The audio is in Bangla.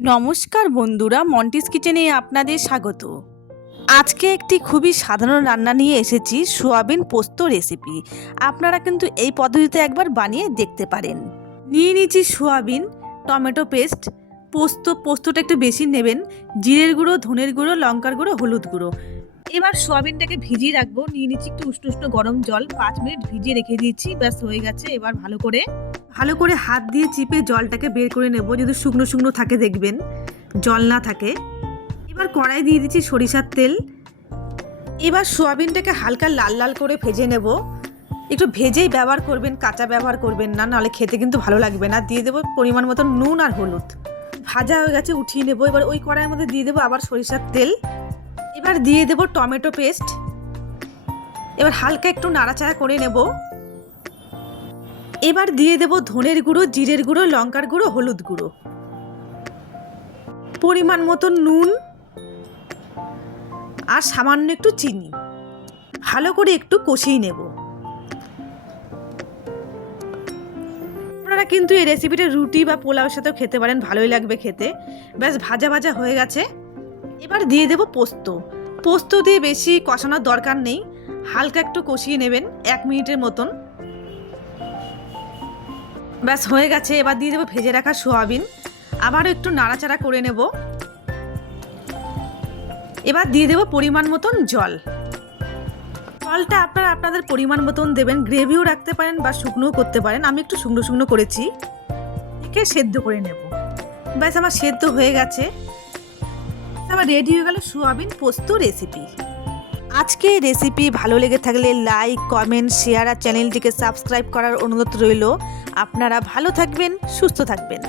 নমস্কার বন্ধুরা, মন্টিস কিচেনে আপনাদের স্বাগত। আজকে একটি খুবই সাধারণ রান্না নিয়ে এসেছি, সোয়াবিন পোস্ত রেসিপি। আপনারা কিন্তু এই পদ্ধতিতে একবার বানিয়ে দেখতে পারেন। নিয়ে নিচ্ছি সোয়াবিন, টমেটো পেস্ট, পোস্তটা একটু বেশি নেবেন, জিরের গুঁড়ো, ধনের গুঁড়ো, লঙ্কার গুঁড়ো, হলুদ গুঁড়ো। এবার সোয়াবিনটাকে ভিজিয়ে রাখবো। নিয়ে নিচ্ছি একটু উষ্ণ উষ্ণ গরম জল, 5 মিনিট ভিজিয়ে রেখে দিয়েছি। ব্যাস হয়ে গেছে। এবার ভালো করে হাত দিয়ে চিপে জলটাকে বের করে নেব। যদি শুকনো শুকনো থাকে দেখবেন, জল না থাকে। এবার কড়াই দিয়ে দিচ্ছি সরিষার তেল। এবার সোয়াবিনটাকে হালকা লাল লাল করে ভেজে নেব। একটু ভেজেই ব্যবহার করবেন, কাঁচা ব্যবহার করবেন না, নাহলে খেতে কিন্তু ভালো লাগবে না। দিয়ে দেবো পরিমাণ মতো নুন আর হলুদ। ভাজা হয়ে গেছে, উঠিয়ে নেব। এবার ওই কড়াইয়ের মধ্যে দিয়ে দেবো আবার সরিষার তেল। এবার দিয়ে দেবো টমেটো পেস্ট। এবার হালকা একটু নাড়াচাড়া করে নেব। এবার দিয়ে দেব ধনের গুঁড়ো, জিরের গুঁড়ো, লঙ্কার গুঁড়ো, হলুদ গুঁড়ো, পরিমাণ মতো নুন আর সামান্য একটু চিনি। ভালো করে একটু কষিয়ে নেব। আপনারা কিন্তু এই রেসিপিটা রুটি বা পোলাওর সাথেও খেতে পারেন, ভালোই লাগবে খেতে। ব্যাস ভাজা ভাজা হয়ে গেছে। এবার দিয়ে দেব পোস্ত দিয়ে বেশি কষানোর দরকার নেই, হালকা একটু কষিয়ে নেবেন 1 মিনিটের মতন। ব্যাস হয়ে গেছে। এবার দিয়ে দেবো ভেজে রাখা সোয়াবিন। আবারও একটু নাড়াচাড়া করে নেব। এবার দিয়ে দেবো পরিমাণ মতন জল। জলটা আপনারা আপনাদের পরিমাণ মতন দেবেন। গ্রেভিও রাখতে পারেন বা শুকনোও করতে পারেন। আমি একটু শুকনো শুকনো করেছি। একে সেদ্ধ করে নেব। ব্যাস আমার সেদ্ধ হয়ে গেছে। আমার রেডি হয়ে গেল সোয়াবিন পোস্ত রেসিপি। আজকে রেসিপি ভালো লেগে থাকলে লাইক, কমেন্ট, শেয়ার আর চ্যানেলটিকে সাবস্ক্রাইব করার অনুরোধ রইল। আপনারা ভালো থাকবেন, সুস্থ থাকবেন।